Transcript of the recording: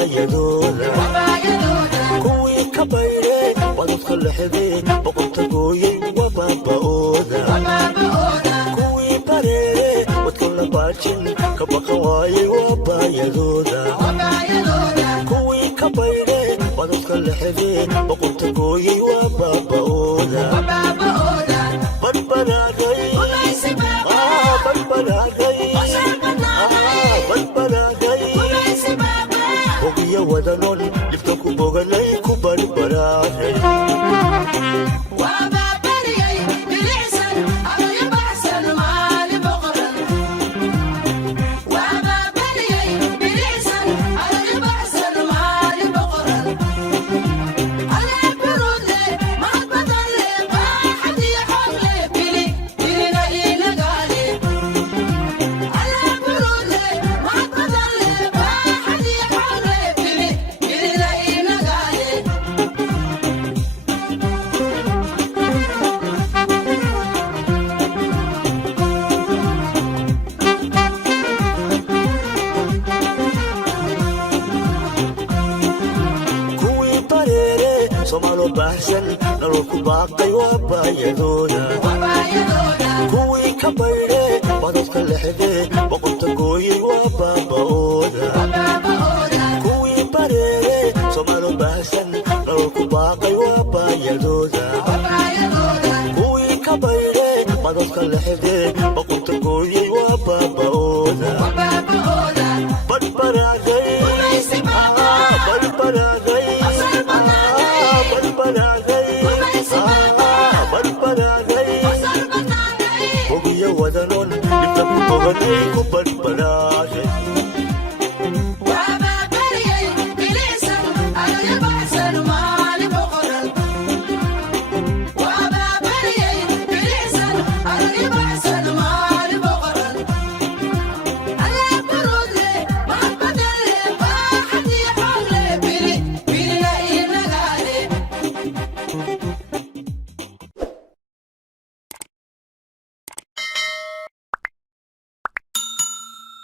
wabaayadooda kuwii ka bayre wadadka lexdeen boqorta gooyey wabaaba'ooda kuwii bareere wadka la baajin ka baqa waayey wabaayadooda kuwii ka bayre wadadka lexdeen boqorta gooyey wabaaba'ooda badbadaaday ogiya wadanon dhibta ku boganay ku badbadaaday somaalo baahsan nolol ku baaqay wabaayadooda kuwii ka bayre badadka lexdee boqorta gooyey wabaaba'ooda kuwii bareere somaalo baahsan nolol ku baaqay wabaayadooda kuwii ka bayre badadka lexdee boqorta gooyey wabaaba'ooda badbadaaday ogiya wadanon dhibta ku boganay ku badbada